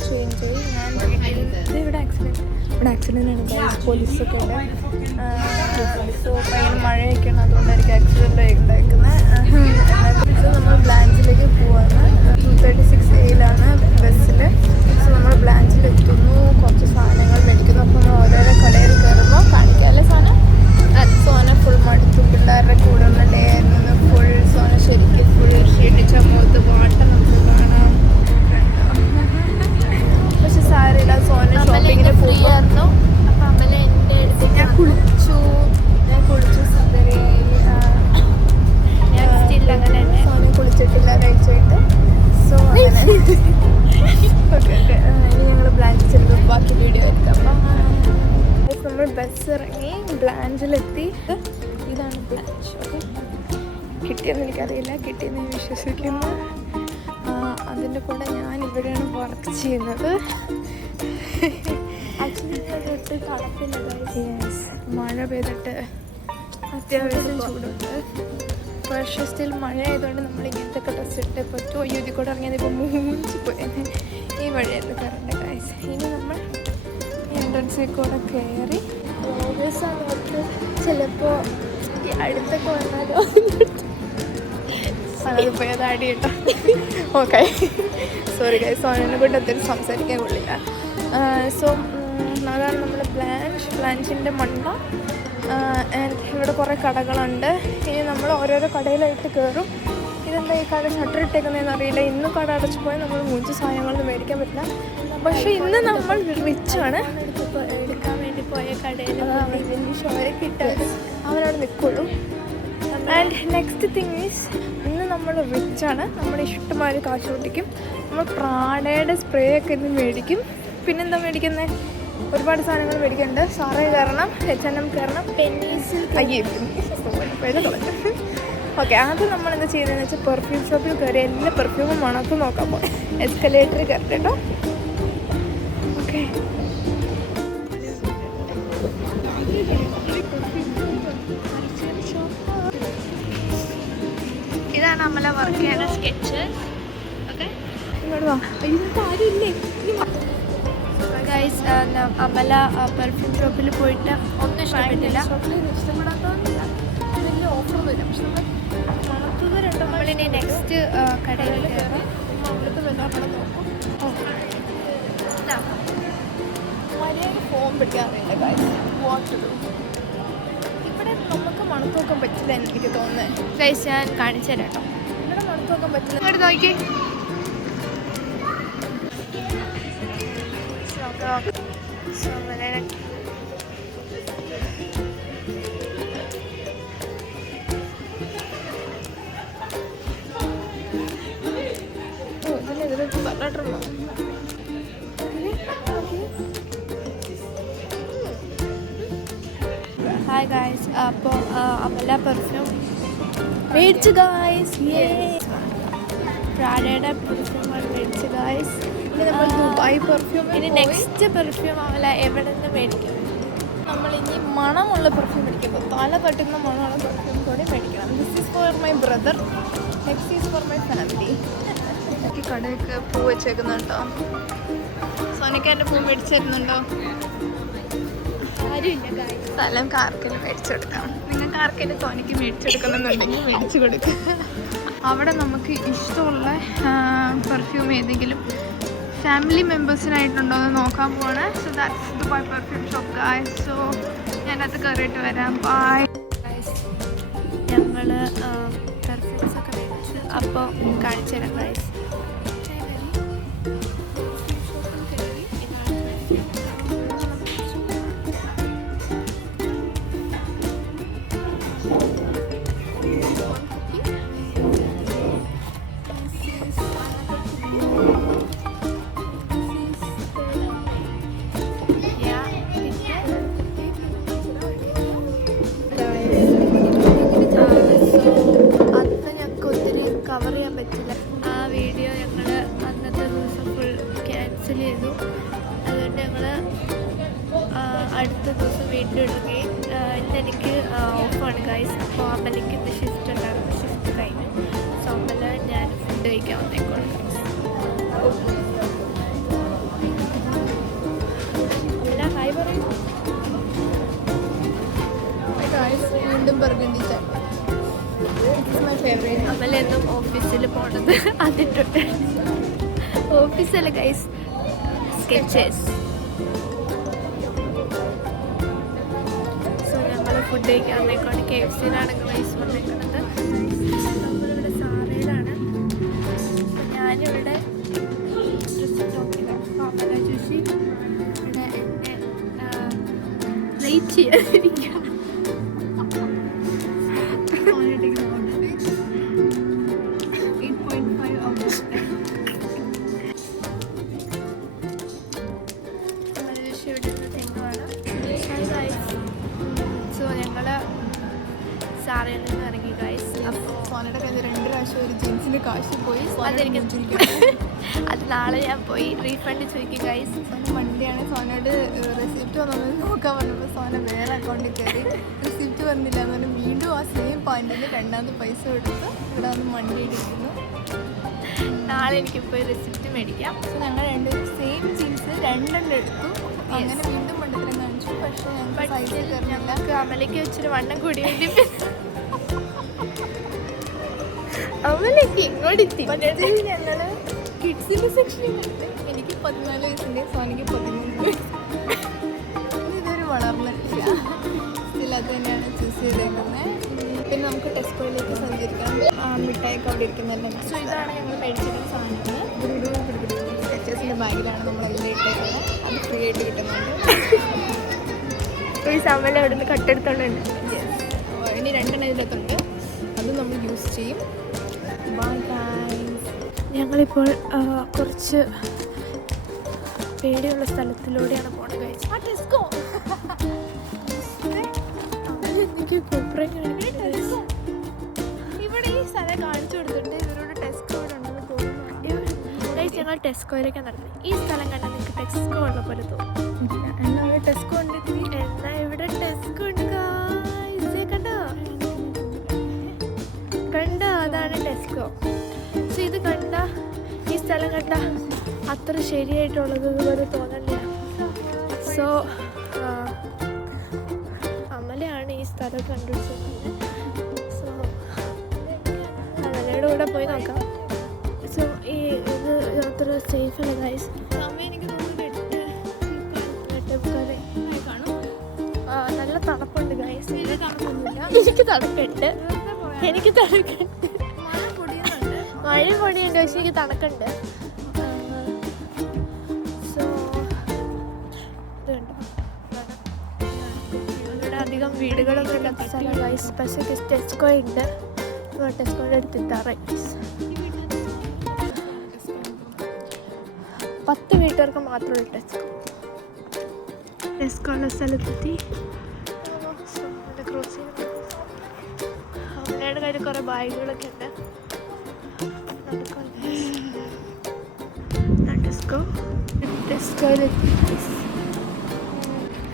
To enjoy. ഞാൻ ഇവിടെ accident ആണ്, പോലീസൊക്കെ ഉണ്ട്. സോ ഭയങ്കര മഴയൊക്കെയാണ്, അതുകൊണ്ടായിരിക്കും ആക്സിഡൻ്റ് ഉണ്ടായിരിക്കുന്നത്. നമ്മൾ ബ്ലാഞ്ചിലേക്ക് പോവാണ്. 236 A ബസ്സിൽ. സോ നമ്മൾ ബ്ലാഞ്ചിലെത്തുന്നു, കുറച്ച് സാധനങ്ങൾ മേടിക്കുന്നു. അപ്പോൾ നമ്മൾ ഓരോരോ കടയിൽ കയറുമ്പോൾ കാണിക്കാമല്ലേ സാധനം. സോന ഫുൾ മടുത്തു, പിള്ളേരുടെ കൂടെ ഉള്ള ഡേ ആയിരുന്നു ഫുൾ. സോന ശരിക്കും ഫുൾ ക്ഷീണിച്ച മുഖത്ത് വാട്ടം നമുക്ക് കാണാം. പക്ഷെ സാരമില്ല, സോന ഷോപ്പിങ്ങിന് പോകുമായിരുന്നു. അപ്പം അമ്മല എൻ്റെ അടുത്ത് ഞാൻ കുളിച്ചു സുന്ദരിയായി. അങ്ങനെ സോന കുളിച്ചിട്ടില്ല കഴിച്ചിട്ട്. സോ അങ്ങനെ ഓക്കെ ഇനി ഞങ്ങൾ ബ്ലാഞ്ച് ചെല്ലുമ്പോൾ ബാക്കി വീഡിയോ എടുക്കാം. അപ്പം നമ്മൾ ബസ് ഇറങ്ങി ബ്ലാഞ്ചിലെത്തി. ഇതാണ് ബ്ലാഞ്ച്. ഓക്കെ, കിട്ടിയെന്ന് എനിക്കറിയില്ല, കിട്ടിയെന്ന് ഞാൻ വിശ്വസിക്കുന്നു. അതിൻ്റെ കൂടെ ഞാൻ ഇവിടെയാണ് വർക്ക് ചെയ്യുന്നത്. മഴ പെയ്തിട്ട് അത്യാവശ്യം ചൂടുണ്ട്. പക്ഷേ സ്റ്റിൽ മഴ ആയതുകൊണ്ട് നമ്മൾ ഇങ്ങനത്തെ ഡ്രസ്സ് ഇട്ടേ പറ്റുമോ. അയ്യോ, ഇതിൽ കൂടെ ഇറങ്ങിയത് ഇപ്പോൾ മൂഞ്ചി പോയി. ഈ വഴിയായിരുന്നു കറണ്ട് കാഴ്ച. ഇനി നമ്മൾ എൻട്രൻസിൽ കൂടെ കയറി സമയത്ത് ചിലപ്പോൾ ഈ അടുത്തൊക്കെ വന്നാലോ അത് പോയി അത് അടി കേട്ടോ. ഓക്കെ, സോറി ഗൈസ്, സോനെ കൊണ്ട് ഒത്തിരി സംസാരിക്കാൻ കൊള്ളില്ല. സോ അതാണ് നമ്മുടെ ബ്ലാഞ്ചിൻ്റെ മണ്ട. ആൻഡ് ഇവിടെ കുറേ കടകളുണ്ട്. ഇനി നമ്മൾ ഓരോരോ കടയിലായിട്ട് കയറും. ഇതെന്താ ഈ കട ഷട്ടർ ഇട്ടേക്കുന്നതെന്ന് അറിയില്ല. ഇന്ന് കട അടച്ചു പോയാൽ നമ്മൾ മൂഞ്ച് സാധനങ്ങളൊന്നും മേടിക്കാൻ പറ്റില്ല. പക്ഷേ ഇന്ന് നമ്മൾ റിച്ചാണ്. എടുക്കാൻ വേണ്ടി പോയ കടയിൽ വലിയ ഷോയൊക്കെ ഇട്ടാൽ അവരവിടെ നിൽക്കുള്ളൂ. ആൻഡ് നെക്സ്റ്റ് തിങ് ഈസ്, ഇന്ന് നമ്മൾ റിച്ചാണ്. നമ്മൾ ഇഷ്ടമായൊരു കാശ് പൊട്ടിക്കും. നമ്മൾ പ്രാഡയുടെ സ്പ്രേ ഒക്കെ ഇന്ന് മേടിക്കും. പിന്നെന്താ മേടിക്കുന്നത്? ഒരുപാട് സാധനങ്ങൾ മേടിക്കുന്നുണ്ട്. സാറേ കയറണം, H&M കയറണം, പെന്നീസ് ഓക്കെ. ആദ്യം നമ്മളെന്താ ചെയ്യുന്നതെന്ന് വെച്ചാൽ പെർഫ്യൂം ഷോപ്പിൽ കയറി എല്ലാ പെർഫ്യൂമും മണക്കും നോക്കാൻ പോകും. എസ്കലേറ്റർ കയറി കേട്ടോ. ഓക്കെ, ഇതാണ് അമല വർക്ക് ചെയ്യുന്ന സ്കെച്ച്. ഓക്കെ, ഇങ്ങോട്ട് വാ. ആരുമില്ലേ ഗൈസ്? അമല പെർഫ്യൂം ഷോപ്പിൽ പോയിട്ട് ഒന്നും ഇഷ്ടപ്പെട്ടില്ല. ഇഷ്ടപ്പെടാത്തതൊന്നുമില്ല, വലിയ ഓഫറൊന്നുമില്ല. പക്ഷെ നമ്മൾ മണത്തത് നമ്മളിനി നെക്സ്റ്റ് കടയിൽ കയറി അവിടുത്തെ വില അവിടെ നോക്കും. മര്യാദ ഫോം പിടിക്കാറില്ല ഗൈസ്. What do? ഇവിടെ നമുക്ക് മണത്ത് നോക്കാൻ പറ്റില്ല എന്ന് എനിക്ക് തോന്നുന്നത്. ഗൈസ് ഞാൻ കാണിച്ചു തരാം കേട്ടോ. ഇവിടെ മണത്ത് നോക്കാൻ പറ്റില്ല. ഇവിടെ നോക്കി ഇതിനെതിരെ പറഞ്ഞിട്ടുണ്ടോ? ഹായ് ഗായ്സ്, അപ്പോൾ അമല പെർഫ്യൂം മേടിച്ചു ഗായ്സ്. പ്രാഡയുടെ പെർഫ്യൂമാണ് മേടിച്ചു ഗായ്സ്. ഇനി നമ്മൾ ദുബായ് പെർഫ്യൂം. ഇനി നെക്സ്റ്റ് പെർഫ്യൂം അമല എവിടെ നിന്ന് മേടിക്കും? നമ്മളിനി മണമുള്ള പെർഫ്യൂം മേടിക്കുമ്പോൾ തല തട്ടുന്ന മണമുള്ള പെർഫ്യൂം കൂടി മേടിക്കണം. This is for my brother, next is for my family. എനിക്ക് കടയൊക്കെ പൂ വെച്ചേക്കുന്നുണ്ടോ? സോനിക്കാൻ്റെ പൂ മേടിച്ചു തരുന്നുണ്ടോ? സ്ഥലം കാർക്കിൽ മേടിച്ചു കൊടുക്കാം. നിങ്ങൾക്ക് ആർക്കെങ്കിലും സോനിക്ക് മേടിച്ചു കൊടുക്കണമെന്നുണ്ടെങ്കിൽ മേടിച്ചു കൊടുക്കുക. അവിടെ നമുക്ക് ഇഷ്ടമുള്ള പെർഫ്യൂം ഏതെങ്കിലും ഫാമിലി മെമ്പേഴ്സിനായിട്ടുണ്ടോ എന്ന് നോക്കാൻ പോവാണ്. So that's Dubai perfume shop guys. So ഞാനത് കയറിയിട്ട് വരാം. Bye guys. ഞങ്ങൾ പെർഫ്യൂംസ് ഒക്കെ മേടിച്ചു. അപ്പോൾ കാണിച്ചു തരാം ഗായ്സ്. അടുത്ത ദിവസം വീണ്ടും ഇടുകയും ഇന്നെനിക്ക് ഓഫാണ് ഗൈസ്. അപ്പോൾ അമ്മലേക്ക് ഇന്ന് ഷിഫ്റ്റ് ഉണ്ടായിരുന്നു. ഷിഫ്റ്റ് കഴിഞ്ഞു. സോ അമ്മല ഞാൻ ഫുഡ് കഴിക്കാൻ വന്നേക്കോളൂ ഗൈസ്. വീണ്ടും ബർഗണ്ടി മൈ ഫേവറേറ്റ്. അമലെന്നും ഓഫീസിൽ പോണത് അതിട്ടുണ്ട്. ഓഫീസല്ല ഗൈസ്, സ്കെച്ചേഴ്സ്. സോ ഞങ്ങൾ ഫുഡ് കഴിക്കാൻ വന്നേക്കാണ്. KFC-യിലാണ് ഗൈസ് വന്നേക്കുന്നത്. നമ്മളിവിടെ സാറയിലാണ്. ഞാനിവിടെ അമല ജോഷി ഇവിടെ എന്നെ വെയിറ്റ് ചെയ്യാതിരിക്കുക. സോ ഞങ്ങൾ സാറയിൽ നിന്ന് ഇറങ്ങി ഗൈസ്. അപ്പോൾ സോനയുടെ കയ്യിൽ 2 പ്രാവശ്യം ഒരു ജീൻസിന് കാശ് പോയി. അത് നാളെ ഞാൻ പോയി റീഫണ്ട് ചോദിക്കും ഗൈസ്. സോന വണ്ടിയാണ്. സോനയോട് റെസിപ്റ്റ് വന്നത് നോക്കാൻ പറഞ്ഞപ്പോൾ സോന വേറെ അക്കൗണ്ടിൽ കയറി റെസിപ്റ്റ് വന്നില്ല എന്ന് പറഞ്ഞാൽ വീണ്ടും ആ സെയിം പോയിന്റിൽ 2ാമത് പൈസ കൊടുത്ത് ഇവിടെ വന്ന് വണ്ടി ഇടിക്കുന്നു. നാളെ എനിക്ക് പോയി റെസിപ്റ്റ് മേടിക്കാം. സോ ഞങ്ങൾ 2 സെയിം ജീൻസ് 2 എടുത്തു. അങ്ങനെ വീണ്ടും മണ്ടത്തരം കാണിച്ചു. പക്ഷേ ഞങ്ങൾക്ക് സൈസ് കയറില്ല. ഞങ്ങൾക്ക് അമലയ്ക്ക് വെച്ചൊരു വണ്ണം കൂടി വേണ്ടി അമലയ്ക്ക് ഇങ്ങോട്ട് ഞങ്ങൾ കിഡ്സിൻ്റെ സെക്ഷനിലുണ്ട്. എനിക്ക് 14 വയസ്സിൻ്റെ, സോനിക്ക് 13 വയസ്സ്. ഇതൊരു വളർന്നിട്ടില്ല. സ്റ്റിൽ അത് തന്നെയാണ് ചൂസ് ചെയ്തേക്കുന്നത്. പിന്നെ നമുക്ക് ടെസ്കോയിലേക്ക് സഞ്ചരിക്കണം. മിഠായിക്ക് അവിടെ ഇരിക്കുന്നതല്ല. സോ ഇതാണ് ഞങ്ങൾ മേടിച്ചിരുന്ന സാധനങ്ങൾ. സ്കെച്ചേഴ്സിൻ്റെ ബാഗിലാണ് നമ്മളെല്ലാം ഇട്ടേക്കുന്നത്. അത് ഫ്രീ ആയിട്ട് കിട്ടുന്നുണ്ട്. ഈ അമല അവിടെ നിന്ന് കട്ടെടുത്തോണ്ടുണ്ട്. ഇനി 2 ഇതിനകത്തുണ്ട്. അത് നമ്മൾ യൂസ് ചെയ്യും. Bye guys. ഞങ്ങളിപ്പോൾ കുറച്ച് പേടിയുള്ള സ്ഥലത്തിലൂടെയാണ് പോണത് ഗൈസ്. എനിക്ക് ഇവിടെ ഈ സ്ഥലം കാണിച്ചു കൊടുത്തിട്ട് ഇവരോട് ടെസ്കോ ഉണ്ടെന്ന് തോന്നുന്നു. ഗൈസ് ഞങ്ങൾ ടെസ്കോയിലേക്ക് നടന്നു. ഈ സ്ഥലം കണ്ടാൽ നിങ്ങൾക്ക് ടെസ്കോ ഉള്ള പോലെ തോന്നും. എന്നാൽ ടെസ്കോ ഉണ്ട്. എന്നാൽ ഇവിടെ ടെസ്കോ ഉണ്ട് ഗൈസ്. കണ്ടോ അതാണ് ടെസ്കോ. സോ ഇത് കണ്ട, ഈ സ്ഥലം കണ്ട അത്ര ശരിയായിട്ടുള്ളത് ഇതുപോലെ തോന്നണ്ട. സോ അമലയാണ് ഈ സ്ഥലം കണ്ടുപിടിച്ചത്. സോ അമലയുടെ കൂടെ പോയി നോക്കാം. സോ ഈ ഇത് അത്ര സേഫ് അല്ല ഗൈസ്. എനിക്ക് തോന്നുന്നു 8 കാണും. നല്ല തണുപ്പുണ്ട് ഗൈസ്. തണുപ്പൊന്നുമില്ല. എനിക്ക് തണുക്കുണ്ട്. മഴ പൊടിയുണ്ട് പക്ഷെ എനിക്ക് തണുക്കുണ്ട്. സോ ഇതുണ്ട്. ഇവിടെ അധികം വീടുകളൊന്നും ഇല്ലാത്ത സ്ഥലം ഗൈസ്. പക്ഷേ ടെസ്കോ ഉണ്ട്. ടെസ്കോയുടെ അടുത്തെത്താറ് 10 വീട്ടുകാർക്ക് മാത്രമുള്ള ടെസ്കോ ഉള്ള സ്ഥലത്തെത്തി. ക്രോസ് ചെയ്ത് അമ്മയുടെ കയ്യിൽ കുറേ ബാഗുകളൊക്കെ ഉണ്ട്.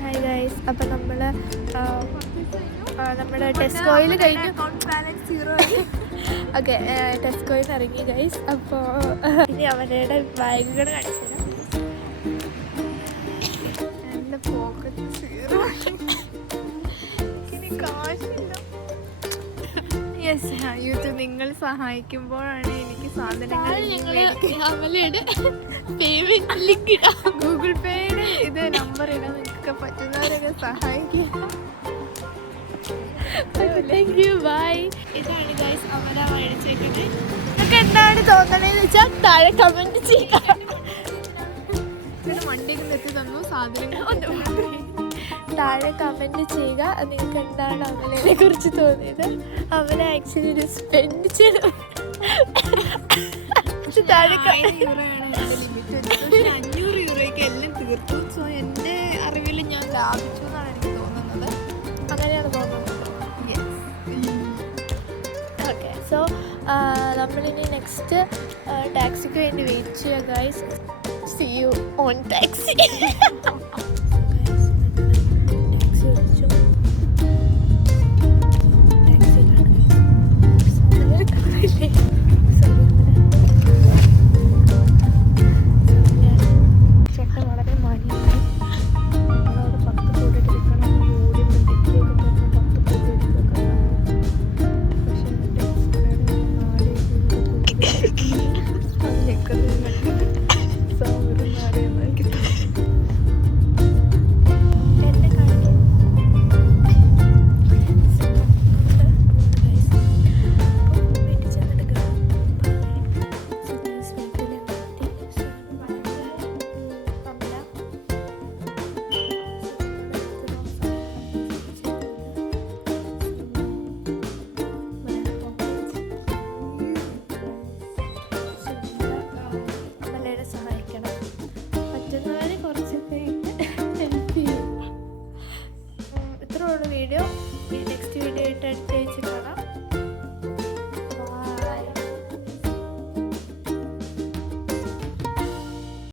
Hi guys. അപ്പം നമ്മൾ നമ്മുടെ ടെസ്കോയിൽ കഴിഞ്ഞു. ഓക്കെ, ടെസ്കോയിൽ നിന്ന് ഇറങ്ങി ഗൈസ്. അപ്പോൾ ഇനി അവരുടെ ബാഗുകൾ കാണിച്ചില്ല. എൻ്റെ പോക്കറ്റ് 0. ഇനി കാശില്ല. യെസ്, യൂട്യൂബ് നിങ്ങൾ സഹായിക്കുമ്പോഴാണ് എനിക്ക് സാധനങ്ങൾ അമലയുടെ പേയ്മെന്റ് ലിങ്ക് ഇടാം. ഗൂഗിൾ പേയുടെ ഇത് നമ്പർ ഇടാൻ നിങ്ങൾക്ക് പറ്റുന്നവരൊക്കെ സഹായിക്കുക. Thank you, bye. ഇതാണ് ഗൈസ് അമല മേടിച്ചേക്കുന്നത്. നിങ്ങൾക്ക് എന്താണ് തോന്നണേന്ന് വെച്ചാൽ താഴെ കമന്റ് ചെയ്യുക. വണ്ടിയിൽ നിർത്തി തന്നു സാധനങ്ങൾ. താഴെ കമന്റ് ചെയ്യുക നിങ്ങൾക്ക് എന്താണ് അമലയെ കുറിച്ച് തോന്നിയത്. അമല ആക്ച്വലി ഒരു സ്പെൻഡ് ചെയ്തു. താഴെ 500 യൂറോയ്ക്ക് എല്ലാം തീർത്തു. സോ എൻ്റെ അറിവിൽ ഞാൻ ലാഭിച്ചു എന്നാണ് എനിക്ക് തോന്നുന്നത്. അങ്ങനെയാണ് തോന്നുന്നത്. ഓക്കെ, സോ നമ്മളിനി നെക്സ്റ്റ് ടാക്സിക്ക് വേണ്ടി വെയിറ്റ് ചെയ്യുക guys. See you on taxi.